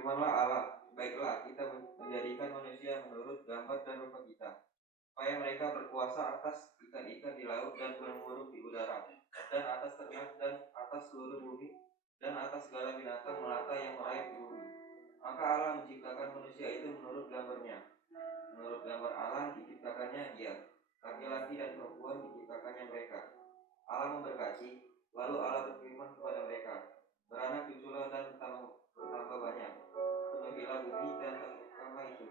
Berfirmanlah Allah, baiklah kita menjadikan manusia menurut gambar dan rupa kita, supaya mereka berkuasa atas ikan-ikan di laut dan burung-burung di udara, dan atas ternak dan atas seluruh bumi, dan atas segala binatang melata yang merayap di bumi. Maka Allah menciptakan manusia itu menurut gambarnya. Menurut gambar Allah diciptakannya ia, laki-laki dan perempuan diciptakannya mereka. Allah memberkati, lalu Allah berfirman kepada mereka, beranak cuculah dan bertambah banyak, penuhilah bumi dan taklukkanlah itu.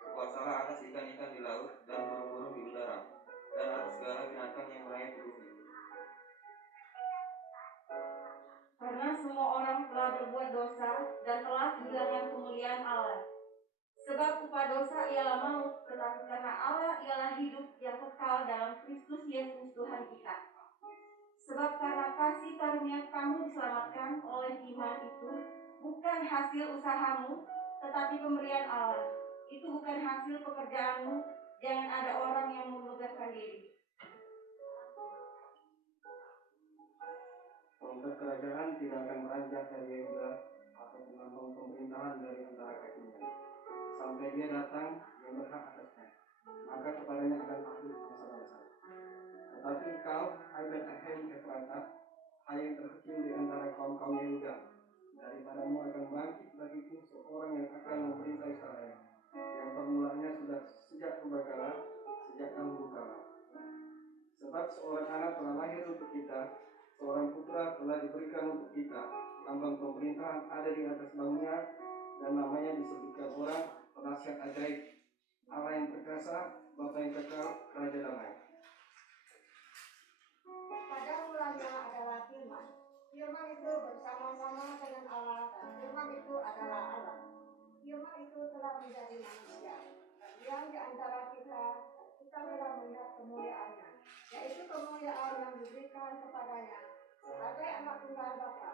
Berkuasalah atas ikan-ikan di laut dan burung-burung di udara, dan atas segala binatang yang merayap di bumi. Karena semua orang telah berbuat dosa dan telah kehilangan kemuliaan Allah. Sebab upah dosa ialah maut, tetapi karena Allah ialah hidup yang kekal dalam Kristus Yesus Tuhan kita. Sebab karena kasih karunia kamu diselamatkan oleh iman itu bukan hasil usahamu, tetapi pemberian Allah. Itu bukan hasil pekerjaanmu, jangan ada orang yang memegahkan diri. Tongkat kerajaan tidak akan beranjak dari Yehuda atau lambang pemerintahan dari antara kakinya, sampai dia datang yang berhak atasnya, maka kepadanya akan takluk bangsa-bangsa. Tetapi engkau, hai Betlehem Efratah, hai yang terkecil di antara kaum-kaum Yehuda, daripadamu akan bangkit bagiku seorang yang akan memerintah Israel, yang permulanya sudah sejak purbakala, sejak dahulu kala. Sebab seorang anak telah lahir untuk kita, seorang putra telah diberikan untuk kita, lambang pemerintahan ada di atas bahunya, dan namanya disebutkan orang penasihat ajaib, Allah yang perkasa, Bapa yang kekal, Raja damai. Pada mulanya adalah firman. Firman itu bersama-sama dengan Allah, dan firman itu adalah Allah. Firman itu telah menjadi manusia, dan diam di antara kita, dan kita telah melihat kemuliaannya, yaitu kemuliaan yang diberikan kepadanya sebagai anak tunggal Bapa,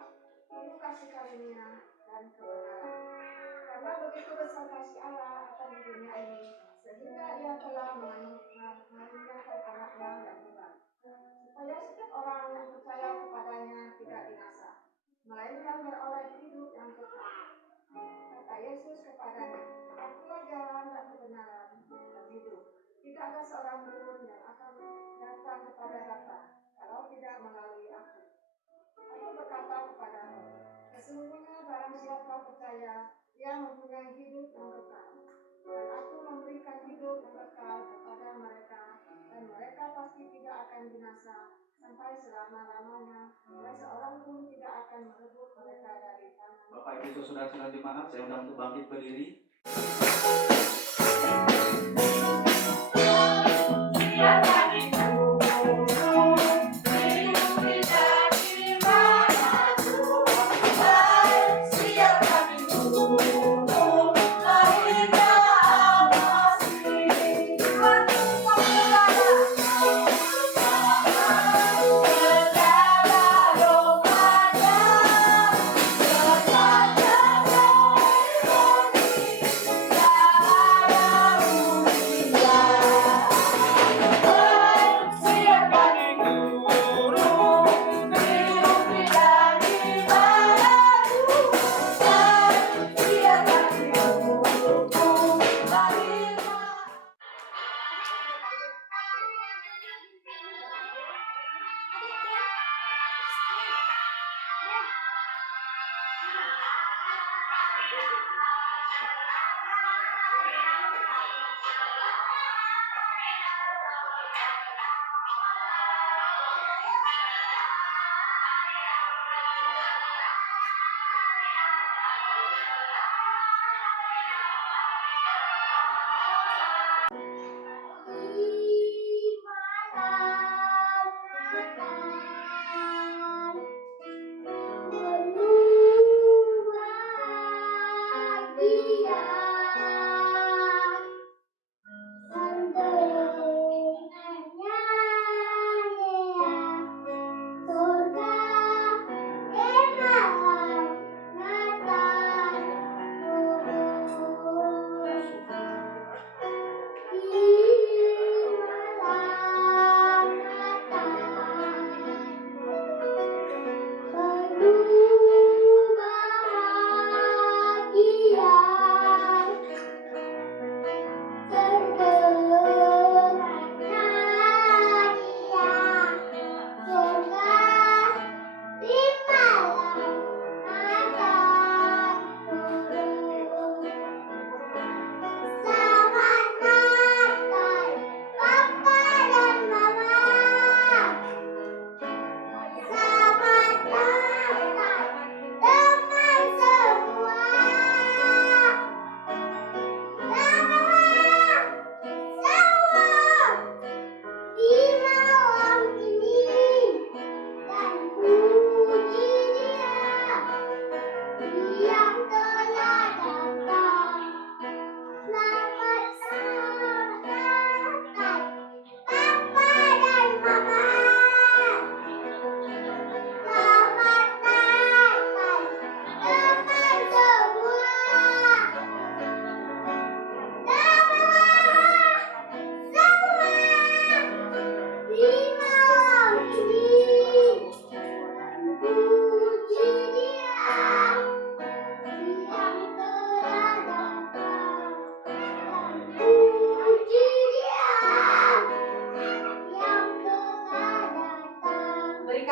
penuh kasih karunia dan kebenaran. Karena begitu besar kasih Allah akan dunia ini, sehingga Ia telah mengaruniakan anaknya yang tunggal, supaya setiap orang yang percaya kepadanya tidak binasa, melainkan beroleh hidup yang kekal. Kata Yesus kepadanya, Akulah jalan dan kebenaran dan hidup. Tidak ada seorang pun yang akan datang kepada Bapa kalau tidak melalui Aku. Aku berkata kepadamu, sesungguhnya barang siapa percaya, ia mempunyai hidup yang kekal. Dan Aku memberikan hidup yang kekal kepada mereka, dan mereka pasti tidak akan binasa sampai selama-lamanya, dan seorang pun tidak akan merebut mereka dari tangan. Bapak Ibu saudara-saudara jemaat, saya undang untuk bangkit berdiri. Yeah.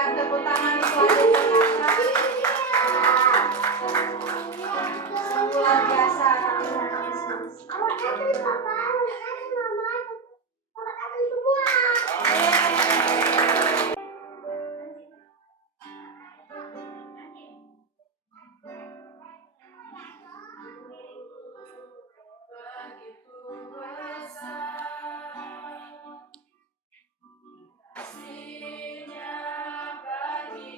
Berikan tepuk tangan untuk adik-adik. Luar biasa Tuhan Yesus. Begitu besar kasihnya bagi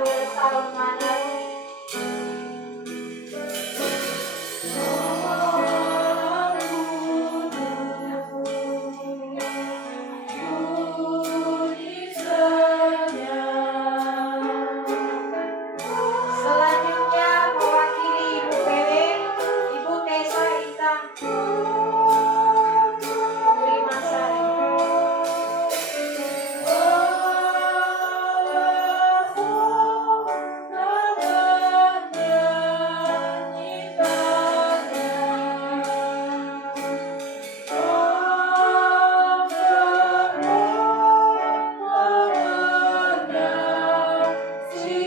bersama mana selanjutnya mewakili Ibu Pewe, Ibu Tessa Ita Puri Masari.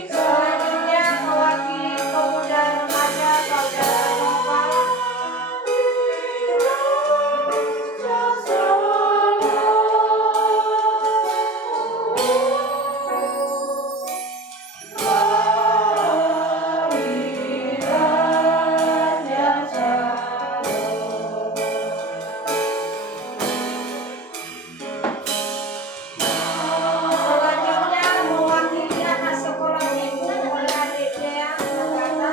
Selanjutnya mewakili pemuda remaja Saudara Nova selanjutnya mewakili anak sekolah Ibu Mulia Dea Agatha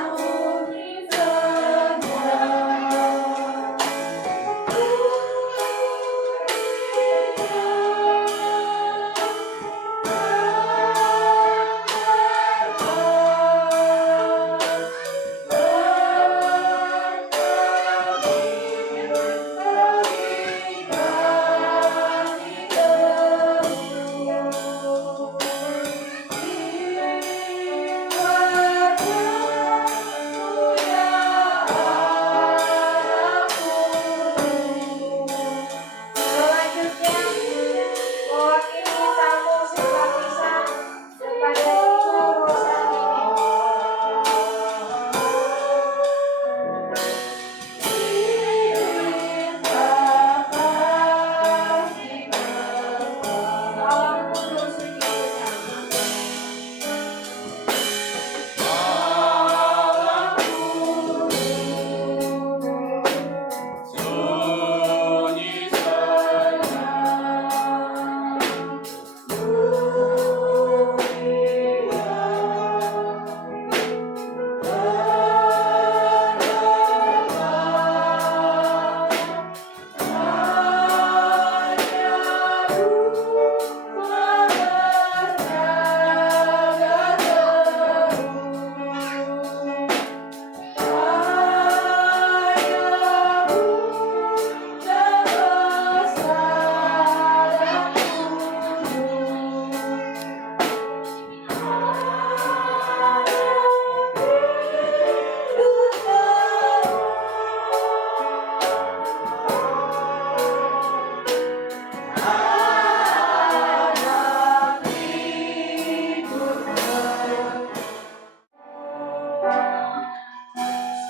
selanjutnya mewakili tamu simpatisan kepada Ibu Rosalini. Salam kudus sejujurnya.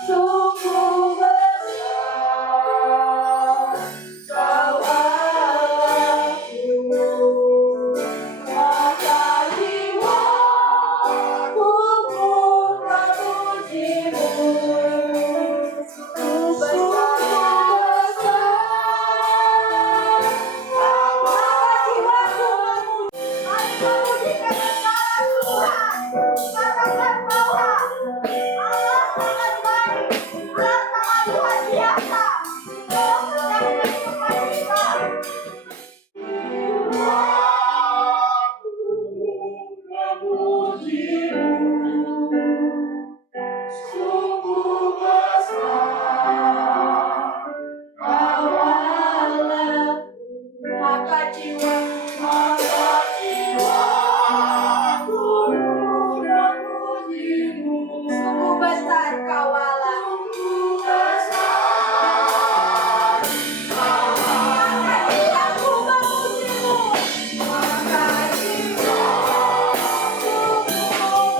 Sungguh besar Kau Allahku, maka jiwaku pun memuji-Mu. Sungguh besar, maka jiwaku memuji. Mari memuji kebesaran Tuhan. Katakan bahwa Allah sangat baik, Allah sangat luar biasa. Dalam setiap kehidupan kita. Sungguh besar Kau Allah, maka jiwaku memuji-Mu. Sungguh besar Kau Allah. Maka jiwaku memuji-Mu. Maka jiwaku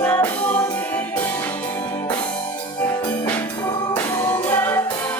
memuji-Mu. Sungguh besar.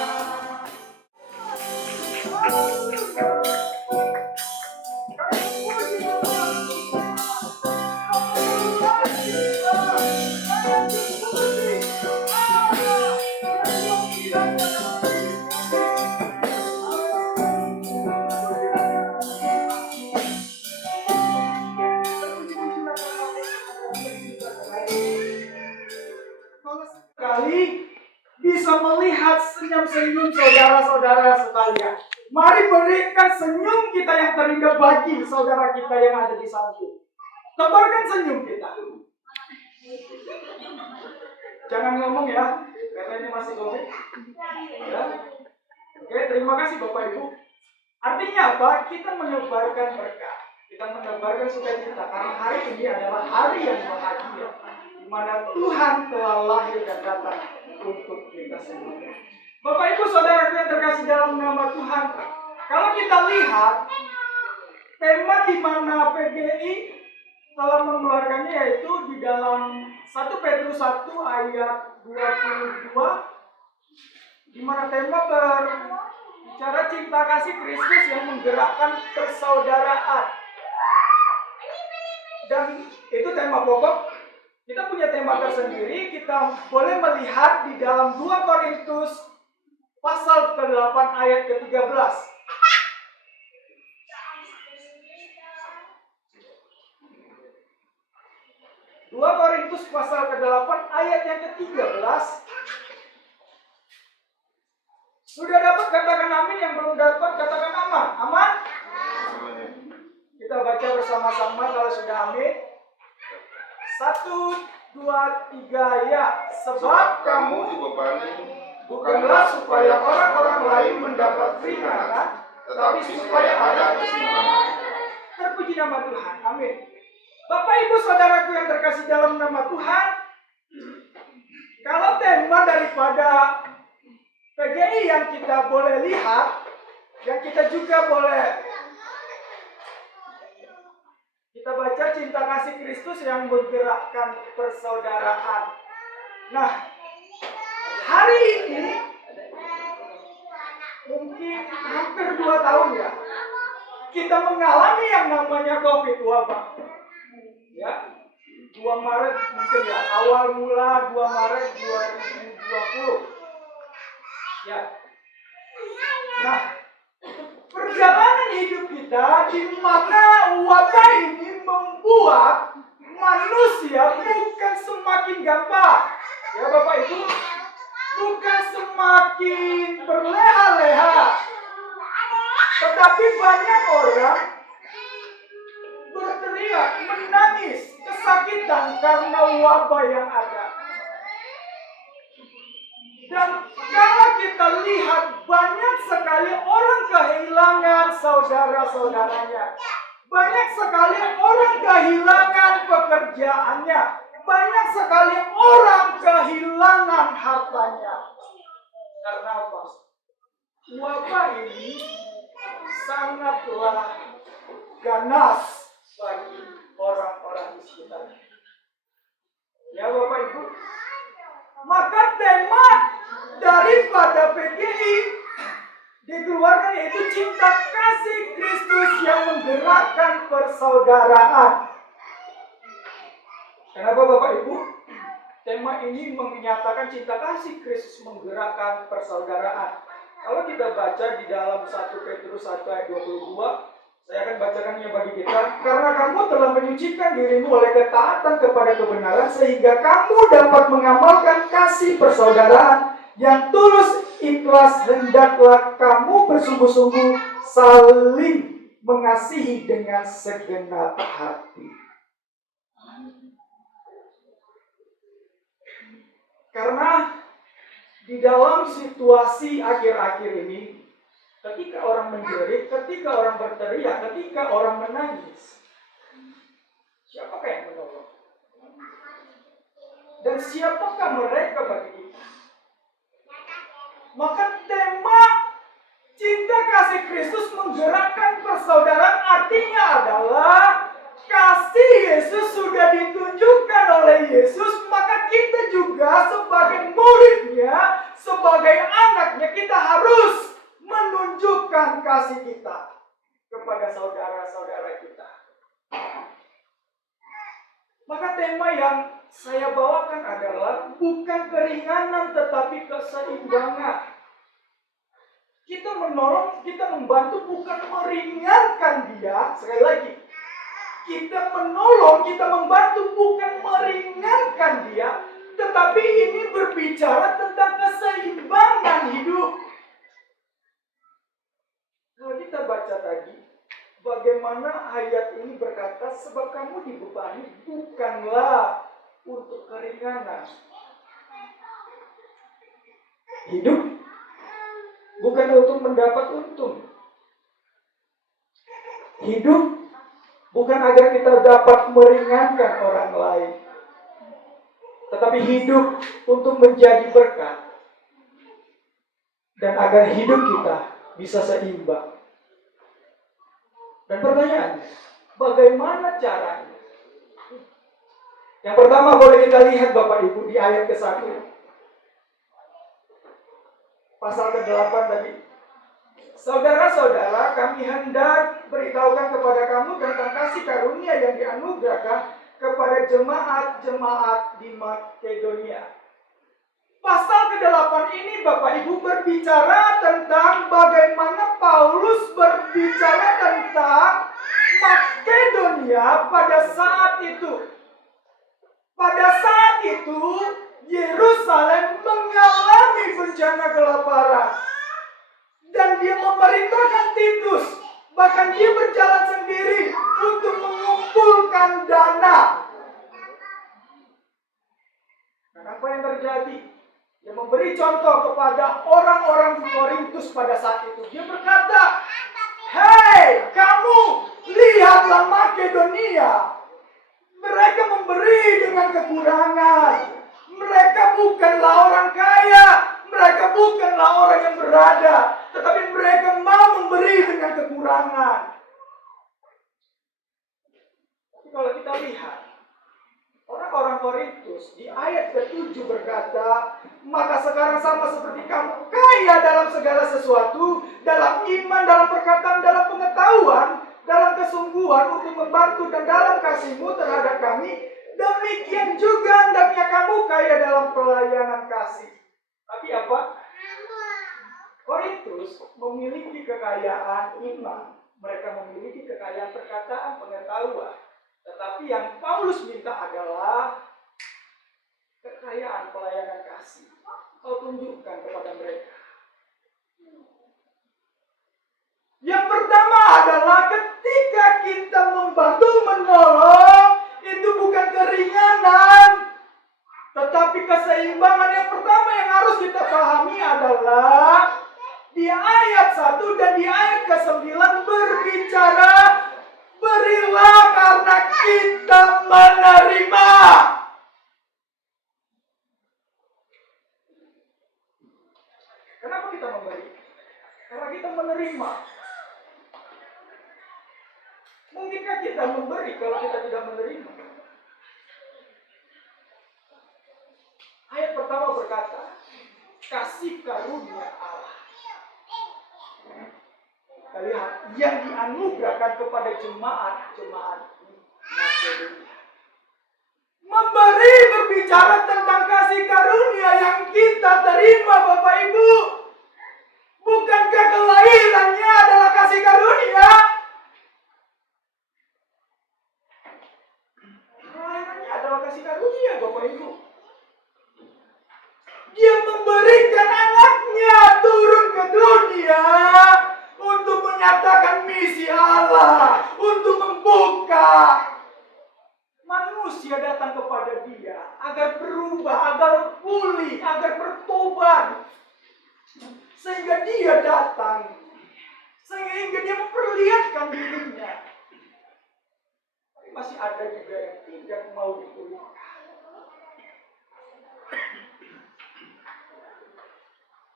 senyum-senyum saudara-saudara sekalian. Mari berikan senyum kita yang terindah bagi saudara kita yang ada di samping. Tebarkan senyum kita. Jangan ngomong ya, karena ini masih komik. Ya. Oke, terima kasih Bapak Ibu. Artinya apa? Kita menebarkan berkah. Kita menebarkan sukacita karena hari ini adalah hari yang bahagia, di mana Tuhan telah lahir dan datang untuk kita semua. Bapak Ibu saudaraku yang terkasih dalam nama Tuhan, kalau kita lihat tema di mana PGI telah mengeluarkannya yaitu di dalam 1 Petrus 1 ayat 22, di mana tema berbicara cinta kasih Kristus yang menggerakkan persaudaraan. Dan itu tema pokok. Kita punya tema tersendiri. Kita boleh melihat di dalam 2 Korintus pasal ke-8 ayat ke-13. 2 Korintus pasal ke-8 ayat yang ke-13. Sudah dapat katakan amin, yang belum dapat katakan aman. Aman? Kita baca bersama-sama kalau sudah amin. 1, 2, 3 ya. Sebab kamu dibebani bukanlah supaya orang-orang lain mendapat keringanan, tetapi supaya ada kesimpangan. Terpuji nama Tuhan. Amin. Bapak Ibu saudaraku yang terkasih dalam nama Tuhan, kalau tema daripada PGI yang kita boleh lihat, yang kita juga boleh kita baca cinta kasih Kristus yang menggerakkan persaudaraan. Nah, hari ini mungkin hampir 2 tahun ya, kita mengalami yang namanya COVID wabah. Ya, 2 Maret mungkin ya, awal mula 2 Maret 2020. Ya. Nah, perjalanan hidup kita di mana wabah ini membuat manusia bukan semakin gampang. Ya Bapak Ibu, bukan semakin berleha-leha. Tetapi banyak orang berteriak, menangis, kesakitan karena wabah yang ada. Dan kalau kita lihat banyak sekali orang kehilangan saudara-saudaranya. Banyak sekali orang kehilangan pekerjaannya. Banyak sekali orang kehilangan hartanya. Karena apa? Wabah ini sangatlah ganas bagi orang-orang di sekitarnya. Ya Bapak Ibu, maka tema daripada PGI dikeluarkan yaitu cinta kasih Kristus yang menggerakkan persaudaraan. Kenapa Bapak Ibu? Tema ini menyatakan cinta kasih Kristus menggerakkan persaudaraan. Kalau kita baca di dalam 1 Petrus 1 ayat 22, saya akan bacakannya bagi kita. Karena kamu telah menyucikan dirimu oleh ketaatan kepada kebenaran, sehingga kamu dapat mengamalkan kasih persaudaraan yang tulus ikhlas. Hendaklah kamu bersungguh-sungguh saling mengasihi dengan segenap hati. Karena di dalam situasi akhir-akhir ini, ketika orang menjerit, ketika orang berteriak, ketika orang menangis, siapakah yang menolong? Dan siapakah mereka bagi kita? Maka tema cinta kasih Kristus menggerakkan persaudaraan artinya adalah kasih Yesus sudah ditunjukkan oleh Yesus, maka kita juga sebagai muridnya, sebagai anaknya, kita harus menunjukkan kasih kita kepada saudara-saudara kita. Maka tema yang saya bawakan adalah bukan keringanan tetapi keseimbangan. Kita menolong, kita membantu bukan meringankan dia. Sekali lagi, kita menolong, kita membantu bukan meringankan dia, Tetapi ini berbicara tentang keseimbangan hidup. Kalau kita baca tadi, bagaimana ayat ini berkata, sebab kamu dibebani bukanlah untuk keringanan. Hidup bukan untuk mendapat untung. Hidup bukan agar kita dapat meringankan orang lain, tetapi hidup untuk menjadi berkat dan agar hidup kita bisa seimbang. Dan pertanyaannya, bagaimana caranya? Yang pertama boleh kita lihat Bapak Ibu di ayat ke-1. Pasal ke-8 tadi. Saudara-saudara, kami hendak beritahukan kepada kamu tentang kasih karunia yang dianugerahkan kepada jemaat-jemaat di Makedonia. Pasal ke-8 ini Bapak Ibu berbicara tentang bagaimana Paulus berbicara tentang Makedonia pada saat itu. Pada saat itu, Yerusalem mengalami bencana kelaparan. Dan dia memerintahkan Titus, bahkan dia berjalan sendiri untuk mengumpulkan dana. Dan apa yang terjadi? Dia memberi contoh kepada orang-orang Korintus pada saat itu. Dia berkata, "Hei, kamu lihatlah Makedonia. Mereka memberi dengan kekurangan. Mereka bukanlah orang kaya. Mereka bukanlah orang yang berada. Tetapi mereka mau memberi dengan kekurangan." Tapi kalau kita lihat, orang-orang Korintus di ayat ke-7 berkata, "Maka sekarang sama seperti kamu kaya dalam segala sesuatu, dalam iman, dalam perkataan, dalam pengetahuan, dalam kesungguhan untuk membantu dan dalam kasihmu terhadap kami, demikian juga hendaknya kamu kaya dalam pelayanan kasih." Tapi apa? Korintus memiliki kekayaan iman. Mereka memiliki kekayaan perkataan, pengetahuan. Tetapi yang Paulus minta adalah kekayaan pelayanan kasih. Kau tunjukkan kepada mereka. Yang pertama adalah ketika kita membantu menolong, itu bukan keringanan, tetapi keseimbangan. Yang pertama yang harus kita pahami adalah di ayat 1 dan di ayat ke-9 berbicara, berilah karena kita menerima. Kenapa kita memberi? Karena kita menerima. Mungkinkah kita memberi kalau kita tidak menerima? Ayat pertama berkata, kasih karunia Allah. Kita lihat, yang dianugerahkan kepada jemaat-jemaat Makedonia. Memberi berbicara tentang kasih karunia yang kita terima, Bapak Ibu. Bukankah kelahirannya adalah kasih karunia? Kelahirannya adalah kasih karunia, Bapak Ibu. Dia memberikan anaknya turun ke dunia untuk menyatakan misi Allah, untuk membuka manusia datang kepada dia agar berubah, agar pulih, agar bertobat. Sehingga dia datang, sehingga dia memperlihatkan dirinya. Tapi masih ada juga yang tidak mau dipulihkan.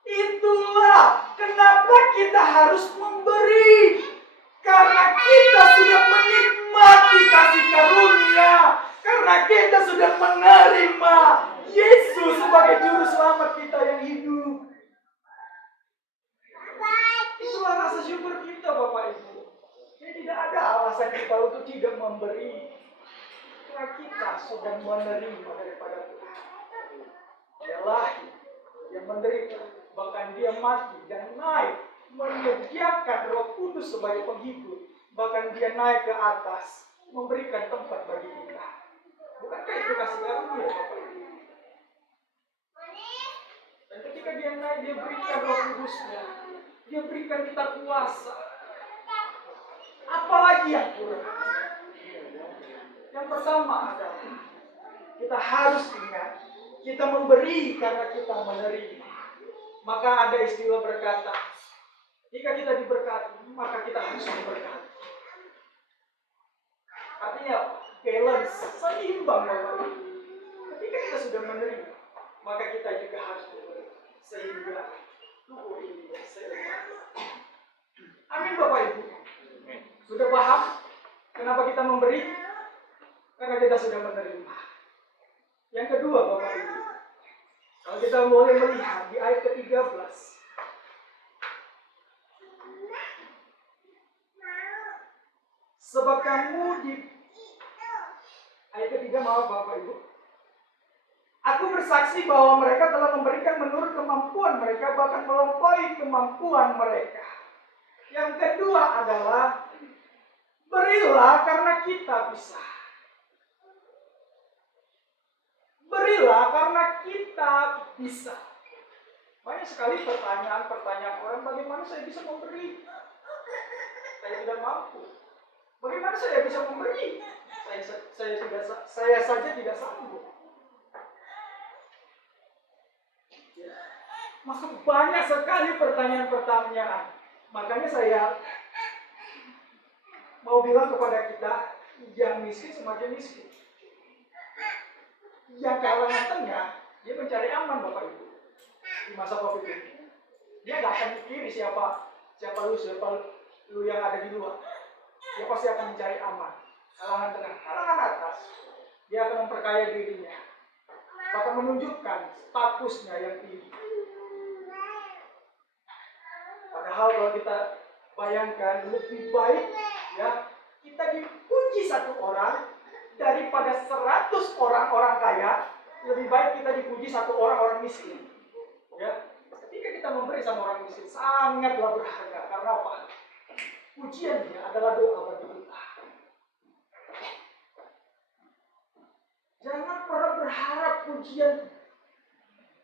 Itulah kenapa kita harus memberi. Karena kita sudah menikmati kasih karunia. Karena kita sudah menerima Yesus sebagai juru selamat kita yang hidup. Itulah rasa syukur kita, Bapak Ibu. Jadi tidak ada alasan kita untuk tidak memberi. Karena kita sudah menerima daripada Tuhan. Dialah yang menderita, bahkan dia mati dan naik, menyediakan Roh Kudus sebagai penghibur, bahkan dia naik ke atas, memberikan tempat bagi kita. Bukankah itu kasih karunia, Bapak Ibu? karena Dia berikan Roh Kudus-Nya. Dia berikan kita kuasa. Apalagi yang kurang? Yang pertama adalah kita harus ingat, kita memberi karena kita menerima. Maka ada istilah berkata, jika kita diberkati, maka kita harus memberkati. Artinya balance, seimbang Bapak Ibu. Ketika kita sudah menerima, maka kita juga harus memberi. Sehingga tubuh ini seimbang. Amin Bapak Ibu. Sudah paham kenapa kita memberi? Karena kita sudah menerima. Yang kedua Bapak Ibu, kalau kita boleh melihat di ayat ke-13, sebab kamu di ayat ketiga, maaf Bapak Ibu, aku bersaksi bahwa mereka telah memberikan menurut kemampuan mereka, bahkan melampaui kemampuan mereka. Yang kedua adalah berilah karena kita bisa. Berilah karena kita bisa. Banyak sekali pertanyaan-pertanyaan orang, bagaimana saya bisa memberi? Saya tidak mampu. Bagaimana saya bisa memberi? Saya saja tidak sanggup. Maka banyak sekali pertanyaan-pertanyaan. Makanya saya mau bilang kepada kita, yang miskin semakin miskin. Yang kalangan tengah, dia mencari aman Bapak Ibu. Di masa Covid ini, dia gak akan mikir siapa lu yang ada di luar. Dia pasti akan mencari aman. Kalangan tengah, kalangan atas, dia akan memperkaya dirinya, bahkan menunjukkan statusnya yang tinggi. Padahal kalau kita bayangkan, lebih baik ya kita dipuji satu orang daripada 100 orang kaya. Lebih baik kita dipuji satu orang miskin. Ya, ketika kita memberi sama orang miskin sangatlah berharga. Karena apa? Pujiannya adalah doa bagi kita. Jangan pernah berharap pujian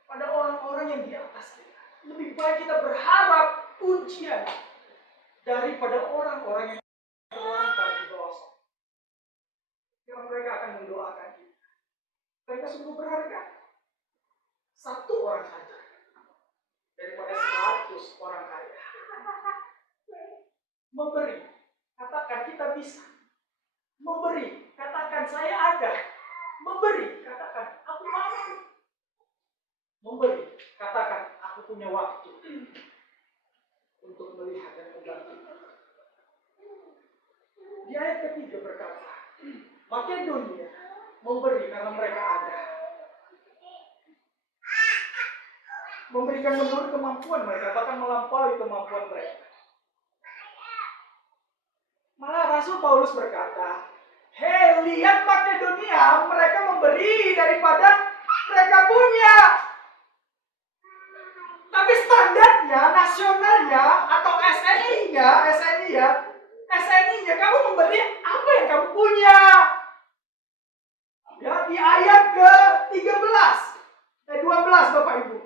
pada orang-orang yang di atas kita. Lebih baik kita berharap pujian daripada orang-orang yang terlantar di bawah. Yang mereka akan mendoakan kita. Mereka sungguh berharga. Satu orang saja daripada 100 orang kaya. Memberi, katakan kita bisa. Memberi, katakan saya ada. Memberi, katakan aku mampu. Memberi, katakan aku punya waktu untuk melihat dan membantu. Di ayat ketiga berkata, Makedonia memberi karena mereka ada. Memberikan menurut kemampuan mereka, bahkan melampaui kemampuan mereka. Malah Rasul Paulus berkata, hei, lihat Makedonia, mereka memberi daripada mereka punya. Tapi standarnya, nasionalnya, atau SNI-nya, kamu memberi apa yang kamu punya. Ya, di ayat ke-12 Bapak Ibu.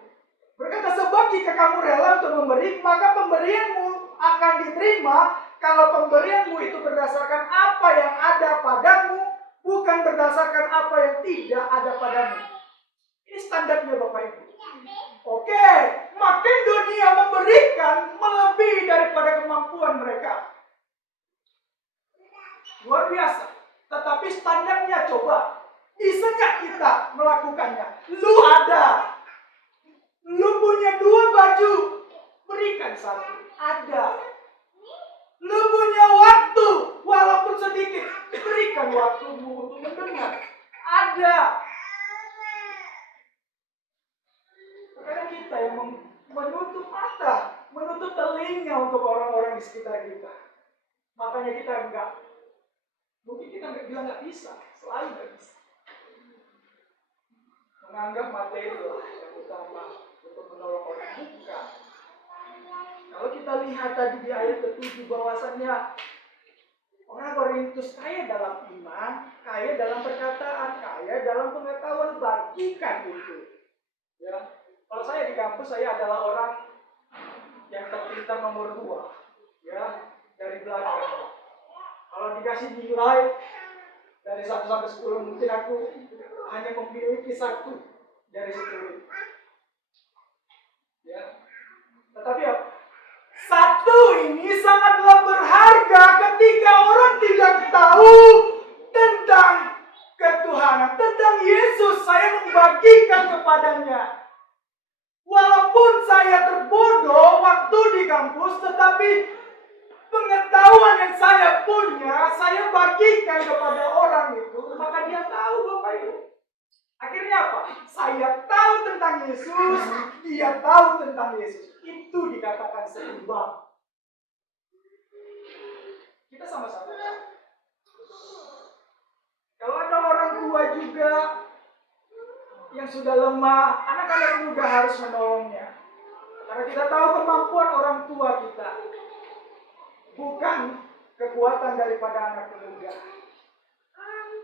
Berkata, sebab jika kamu rela untuk memberi, maka pemberianmu akan diterima kalau pemberianmu itu berdasarkan apa yang ada padamu, bukan berdasarkan apa yang tidak ada padamu. Ini standarnya Bapak Ibu. Oke, Makedonia memberikan melebihi daripada kemampuan mereka. Luar biasa. Tetapi standarnya coba, bisa nggak kita melakukannya? Lu ada. Lu punya 2 baju, berikan 1. Ada. Lu punya waktu, walaupun sedikit, berikan waktumu untuk mendengar. Ada. Kadang kita yang menutup mata, menutup telinga untuk orang-orang di sekitar kita. Makanya kita mungkin kita bilang nggak bisa, selalu nggak bisa. Menganggap materi lah yang utama untuk menolong orang. Bukan. Kalau kita lihat tadi di ayat ke-7 bahwasannya orang Korintus kaya dalam iman, kaya dalam perkataan, kaya dalam pengetahuan, bagikan itu. Ya. Kalau saya di kampus, saya adalah orang yang terpintar nomor 2, ya, dari belakang. Kalau dikasih nilai dari 1 sampai 10, mungkin aku hanya memiliki 1 dari 10. Ya. Tetapi ya, 1 ini sangatlah berharga ketika orang tidak tahu tentang ketuhanan, tentang Yesus. Saya membagikan kepadanya. Walaupun saya terbodoh waktu di kampus, tetapi pengetahuan yang saya punya, saya bagikan kepada orang itu, maka dia tahu, Bapak Ibu. Akhirnya apa? Saya tahu tentang Yesus, dia tahu tentang Yesus. Itu dikatakan seimbang. Kita sama-sama tahu. Kalau ada orang tua juga yang sudah lemah, anak-anak muda harus menolongnya. Karena kita tahu kemampuan orang tua kita bukan kekuatan daripada anak muda.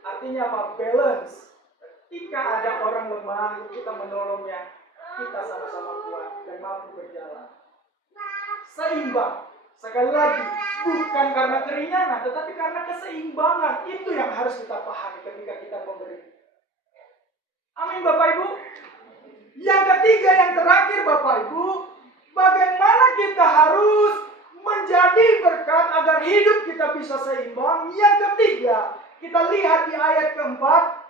Artinya apa? Balance. Ketika ada orang lemah, kita menolongnya. Kita sama-sama kuat dan mampu berjalan. Seimbang. Sekali lagi, bukan karena keringanan, tetapi karena keseimbangan. Itu yang harus kita pahami ketika kita memberi. Amin, Bapak Ibu. Yang ketiga, yang terakhir, Bapak Ibu, bagaimana kita harus menjadi berkat agar hidup kita bisa seimbang. Yang ketiga, kita lihat di ayat keempat.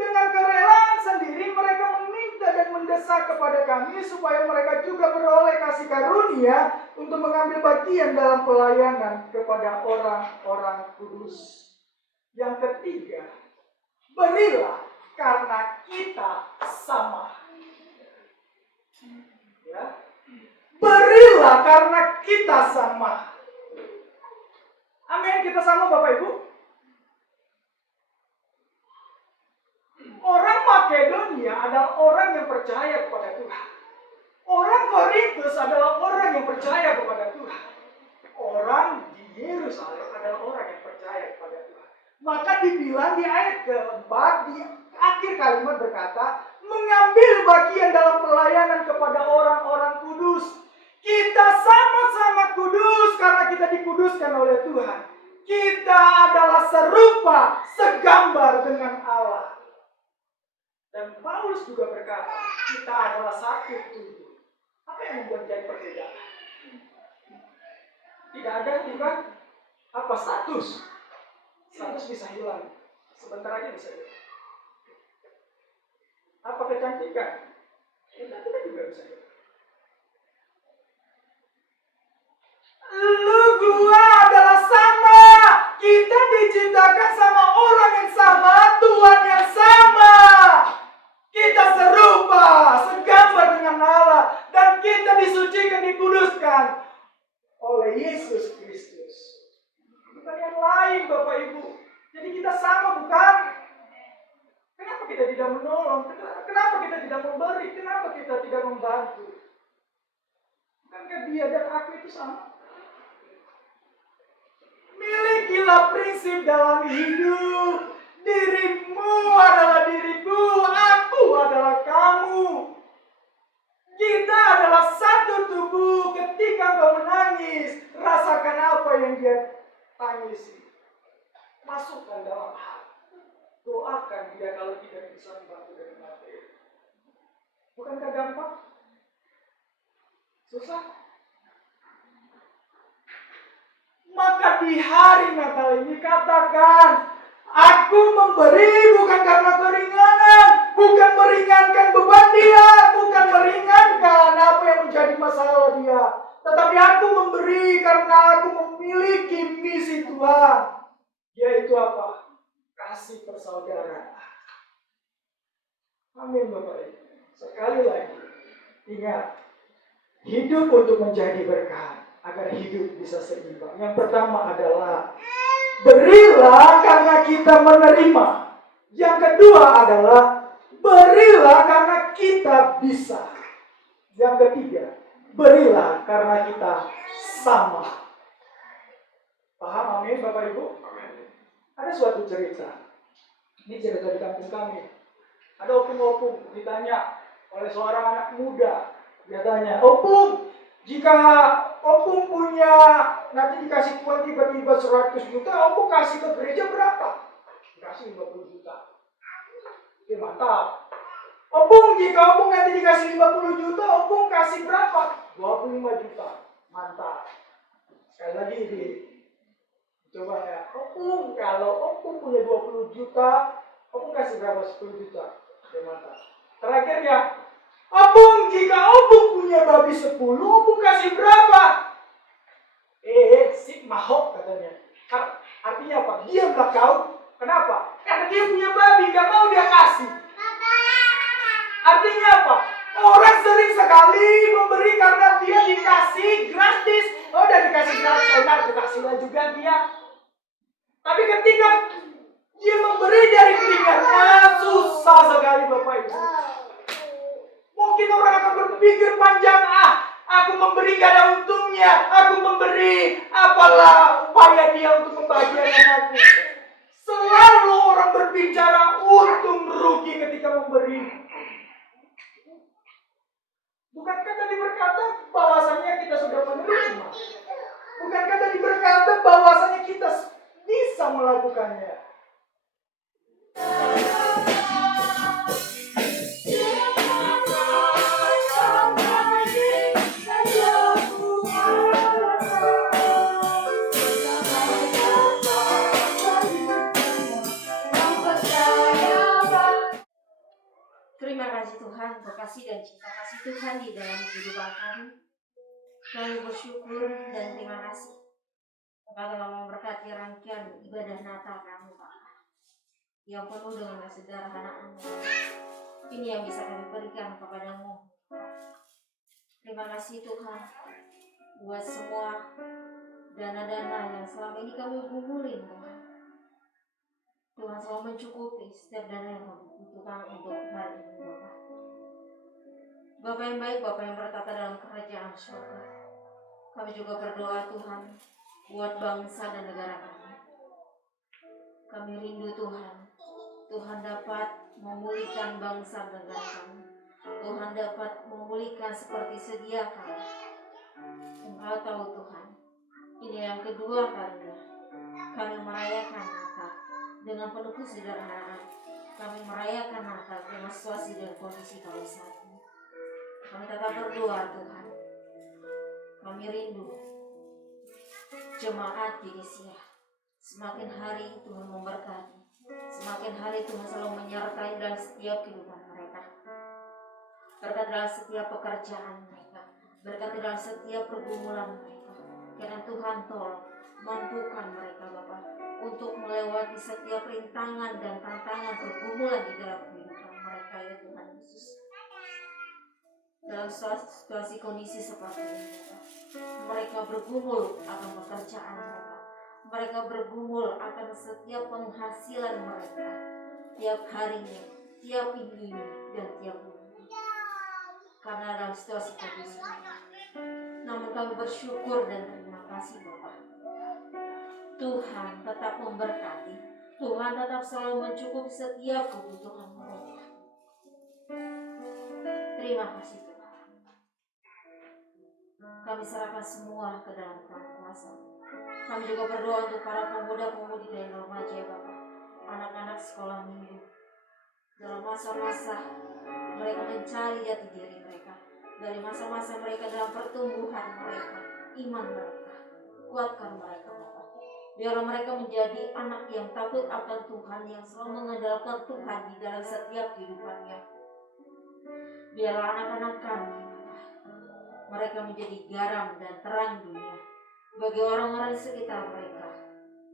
Dengan kerelaan sendiri mereka meminta dan mendesak kepada kami supaya mereka juga beroleh kasih karunia untuk mengambil bagian dalam pelayanan kepada orang-orang kudus. Yang ketiga, berilah karena kita sama. Ya. Berilah karena kita sama. Amin, kita sama Bapak Ibu. Orang Makedonia adalah orang yang percaya kepada Tuhan. Orang Korintus adalah orang yang percaya kepada Tuhan. Orang di Yerusalem adalah orang yang percaya kepada Tuhan. Maka dibilang di ayat keempat, di akhir kalimat berkata, mengambil bagian dalam pelayanan kepada orang-orang kudus. Kita sama-sama kudus karena kita dikuduskan oleh Tuhan. Kita adalah serupa, segambar dengan Allah. Dan Paulus juga berkata, kita adalah satu tubuh. Apa yang membuat jadi perbedaan? Tidak ada bukan apa status. Status bisa hilang. Sebentar aja bisa hilang. Apa kecantikan? Kita juga bisa hilang. Lu gua adalah sama. Kita diciptakan sama orang yang sama, Tuhan yang sama. Kita serupa, segambar dengan Allah, dan kita disucikan, dikuduskan oleh Yesus Kristus. Bukan yang lain, Bapak Ibu. Jadi kita sama, bukan? Kenapa kita tidak menolong? Kenapa kita tidak memberi? Kenapa kita tidak membantu? Bukankah dia dan aku itu sama? Milikilah prinsip dalam hidup. Dirimu adalah diriku, aku adalah kamu. Kita adalah satu tubuh. Ketika kau menangis, rasakan apa yang dia tangisi. Masukkan dalam hati. Doakan dia kalau tidak bisa membantu dari materi. Bukankah gampang? Susah? Maka di hari Natal ini katakan, aku memberi bukan karena keringanan, bukan meringankan beban dia, bukan meringankan apa yang menjadi masalah dia. Tetapi aku memberi karena aku memiliki misi Tuhan. Yaitu apa? Kasih persaudaraan. Amin Bapak Ibu. Sekali lagi, ingat, hidup untuk menjadi berkat, agar hidup bisa seimbang. Yang pertama adalah berilah karena kita menerima. Yang kedua adalah berilah karena kita bisa. Yang ketiga, berilah karena kita sama. Paham? Amin Bapak Ibu? Ada suatu cerita. Ini cerita di kampung kami. Ada opung-opung ditanya oleh seorang anak muda. Dia tanya, opung, jika opung punya nanti dikasih Tuhan tiba-tiba 100 juta, opung kasih ke gereja berapa? Dikasih 50 juta. Oke, mantap. Opung, jika opung nanti dikasih 50 juta, opung kasih berapa? 25 juta. Mantap. Sekali lagi coba ya. Opung, kalau opung punya 20 juta, opung kasih berapa? 10 juta. Oke, mantap. Terakhir ya. Opung, jika opung punya babi 10, opung kasih berapa? Si mahok katanya. Artinya apa? Diamlah kau. Kenapa? Karena dia punya babi, gak mau dia kasih. Artinya apa? Orang sering sekali memberi karena dia dikasih gratis. Oh, udah dikasih gratis, enak, dikasihlah juga dia. Tapi ketika dia memberi dari keringatnya, susah sekali Bapak Ibu. Mungkin orang akan berpikir panjang, aku memberi gak ada untungnya, aku memberi, apalah upaya dia untuk membahagiakan aku. Selalu orang berbicara untung rugi ketika memberi. Bukankah tadi berkata bahwasanya kita sudah menerima? Bukankah tadi berkata bahwasanya kita bisa melakukannya? Terima kasih Tuhan, berkasih dan cinta kasih Tuhan di dalam kehidupan kami. Kami bersyukur dan terima kasih Bapak telah memberkati rangkaian ibadah Natal kami Bapak, yang penuh dengan kesederhanaan. Ini yang bisa kami berikan kepadamu. Terima kasih Tuhan buat semua dana-dana yang selama ini kami gumulin Tuhan. Tuhan selalu mencukupi setiap dana yang kami butuhkan untuk hari ini Bapak. Bapak yang baik, Bapak yang bertata dalam kerajaan surga. Kami juga berdoa Tuhan buat bangsa dan negara kami. Kami rindu Tuhan. Tuhan dapat memulihkan bangsa dan negara kami. Tuhan dapat memulihkan seperti sedia kala. Engkau tahu Tuhan, ini yang kedua kalinya kami merayakan Natal dengan penuh kesederhanaan. Kami merayakan Natal dengan situasi dan kondisi kami saat ini. Kami tetap berdoa Tuhan. Kami rindu jemaat Genesia. Semakin hari Tuhan memberkati. Semakin hari Tuhan selalu menyertai dalam setiap kehidupan mereka. Berkat dalam setiap pekerjaan mereka. Berkat dalam setiap pergumulan mereka. Karena Tuhan tolong mampukan mereka Bapa untuk melewati setiap rintangan dan tantangan pergumulan di dalam kehidupan mereka ya Tuhan Yesus. Dalam situasi kondisi seperti ini mereka bergumul akan pekerjaan mereka. Mereka bergumul akan setiap penghasilan mereka tiap harinya, tiap minggunya, dan tiap bulannya. Karena dalam situasi kondisi ini. Namun kami bersyukur dan terima kasih Bapak. Tuhan tetap memberkati. Tuhan tetap selalu mencukupi setiap kebutuhan mereka. Terima kasih Tuhan. Kami serahkan semua ke dalam tangan kuasa. Kami juga berdoa untuk para pemuda-pemudi dan remaja ya Bapak. Anak-anak sekolah minggu. Dalam masa-masa mereka mencari jati diri mereka. Dari masa-masa mereka dalam pertumbuhan mereka. Iman mereka. Kuatkan mereka Bapak. Biarlah mereka menjadi anak yang takut akan Tuhan. Yang selalu mengandalkan Tuhan di dalam setiap kehidupannya. Biarlah anak-anak kami mereka menjadi garam dan terang dunia bagi orang-orang di sekitar mereka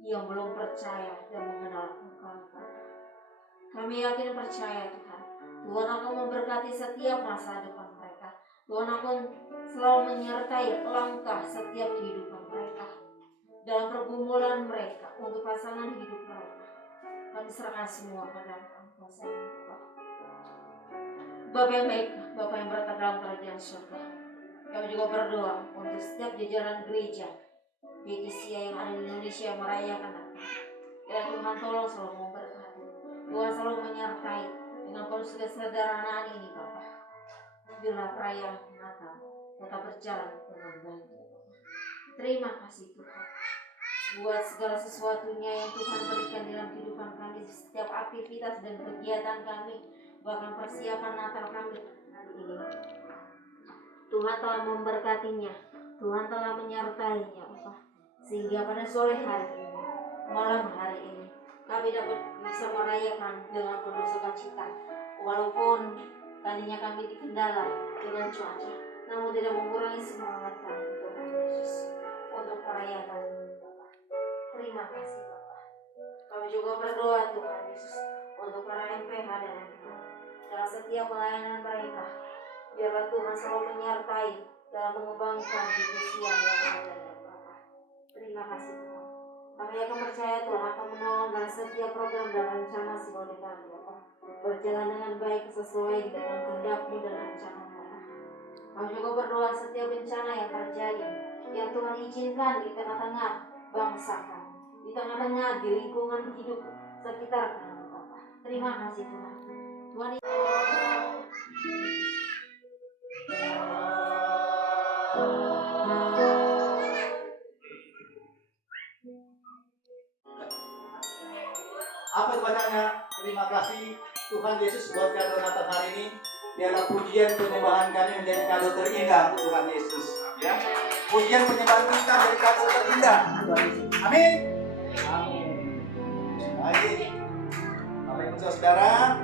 yang belum percaya dan mengenal Engkau. Kami yakin percaya Tuhan, Tuhan akan memberkati setiap masa depan mereka. Tuhan akan selalu menyertai langkah setiap kehidupan mereka dalam pergumulan mereka untuk pasangan hidup mereka. Kami serahkan semua ke dalam kuasa Tuhan. Bapa yang baik, Bapa yang berada dalam kerajaan surga. Kami juga berdoa untuk setiap jajaran gereja Genesia yang ada di Indonesia yang merayakan Natal. Ya Tuhan tolong selalu memberkati. Tuhan selalu menyertai dengan dengan penuh kesederhanaan ini Bapa, biarlah perayaan Natal tetap berjalan dengan baik ya Bapa. Terima kasih Tuhan buat segala sesuatunya yang Tuhan berikan dalam kehidupan kami, setiap aktivitas dan kegiatan kami, bahkan persiapan Natal kami hari ini. Tuhan telah memberkatinya, Tuhan telah menyertainya Bapa, sehingga pada sore hari ini, malam hari ini, kami dapat bisa merayakan dengan penuh sukacita. Walaupun tadinya kami dikendala dengan cuaca, namun tidak mengurangi semangat kami Tuhan Yesus untuk merayakan ini Bapa. Terima kasih Bapa. Kami juga berdoa Tuhan Yesus untuk para MPH dan MPH dalam setiap pelayanan mereka. Biarlah Tuhan selalu menyertai dalam mengembangkan divisi yang ada ya Bapa. Terima kasih Tuhan. Kami akan percaya Tuhan akan menolong dalam setiap program dan rencana sinode kami Bapa, berjalan dengan baik sesuai dengan kehendak-Mu dan rencana Bapa. Kami juga berdoa setiap bencana yang terjadi, yang Tuhan izinkan di tengah-tengah bangsa kami, di tengah-tengah di lingkungan hidup sekitar kami Bapa. Terima kasih Tuhan. Tuhan Apa itu bacanya? Terima kasih Tuhan Yesus buat kado Natal hari ini. Biarlah pujian penyembahan kami menjadi kado terindah untuk Tuhan Yesus. Ya, pujian penyembahan kita menjadi kado terindah. Amin. Amin. Baik, Bapak Ibu Saudara,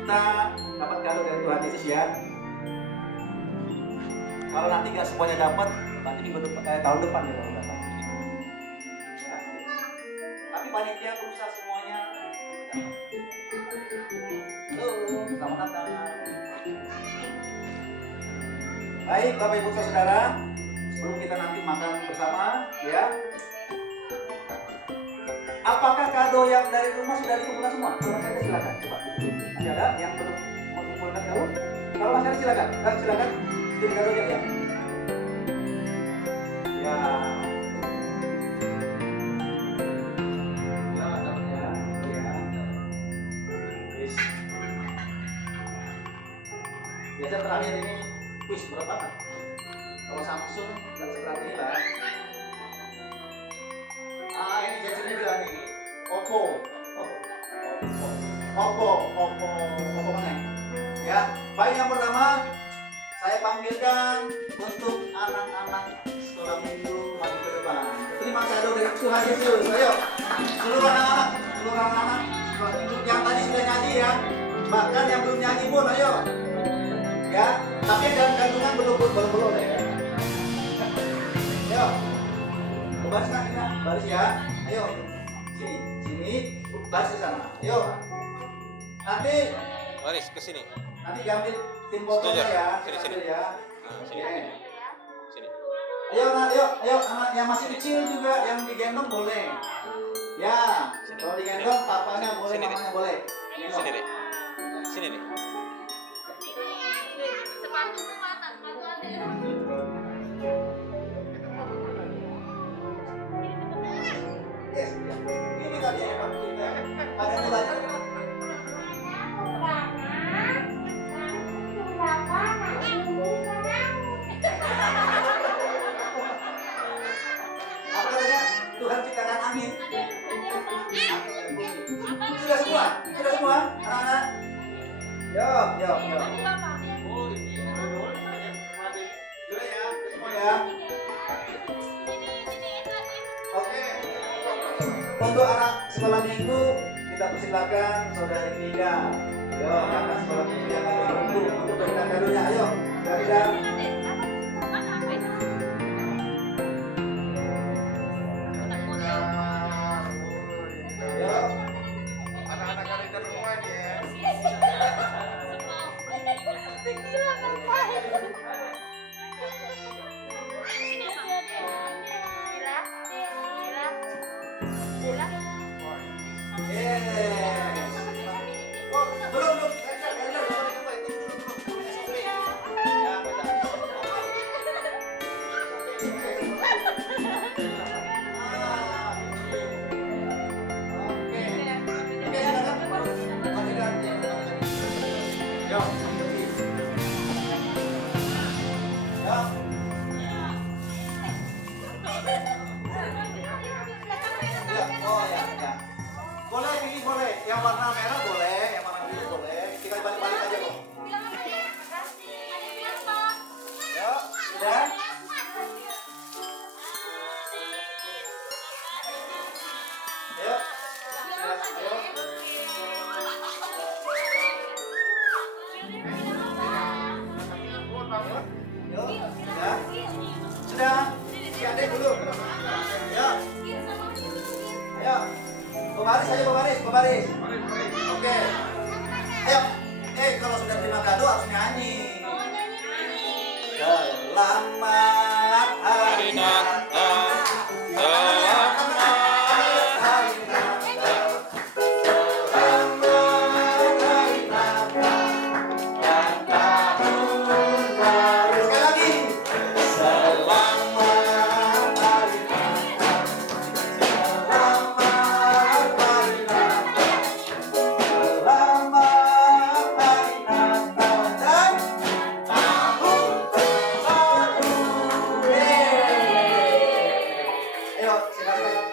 kita dapat kado dari Tuhan Yesus ya. Kalau nanti nggak semuanya dapat, nanti minggu depan, tahun depan ya baru dapat. Ya. Tapi panitia berusaha semuanya. Halo, selamat Natal. Baik, Bapak Ibu Saudara, sebelum kita nanti makan bersama, ya. Apakah kado yang dari rumah sudah dikumpulkan semua? Kalau ada silakan, coba. Masih ada yang belum mengumpulkan kado? Kalau masih ada silakan, silakan. Jadi kadonya ya. Ya. Biasa terakhir ini kuis berapa kan? Kalau Samsung nggak seberat ini lah. Ini jadinya juga nih Oppo mana? Ya, baik yang pertama saya panggilkan untuk anak-anak sekolah minggu maju ke depan. Terima kado dari Tuhan Yesus. Ayo, seluruh anak-anak sekolah minggu yang tadi sudah nyanyi ya, bahkan yang belum nyanyi pun ayo. Ya, tapi yang gantungan belum ya. Ayo, baris ya, baris ya. Ayo, sini, baris ke sana. Ayo, nanti baris ke sini. Nanti diambil tim fotonya ya. Sini. Ya. Nah, sini. Sini. Ayo, anak yang masih kecil juga yang digendong boleh. Ya, kalau digendong papanya boleh, mamanya boleh. Sini deh. Sini deh. sepatu mana? Sepatu ada. Yes. Ini tadi ya Pak kita. Ada nilainya. Apa katanya? Tuhan ciptakan angin. Sudah semua? Anak-anak? Yo. Sudah ya, semua ya. Oke. Untuk anak sekolah minggu kita persilakan saudari Frida. Yo, kakak sekolah minggu yang ada untuk berikan kadonya. Ayo, Frida. Yo, anak-anak kalian ke rumah ya. Belum. Oke, silakan. Yuk, ya. Sudah. Si adik dulu. Ya. Ayo. Baris aja, baris. Oke. Ayo. Kalau sudah terima kado harus nyanyi. Selamat hari Natal. Selamat hari Natal. Selamat hari Natal. Dan tahun baru. Sekali lagi. Selamat hari Natal. Selamat hari Natal. Selamat hari Natal dan tahun baru. Ayo, silakan.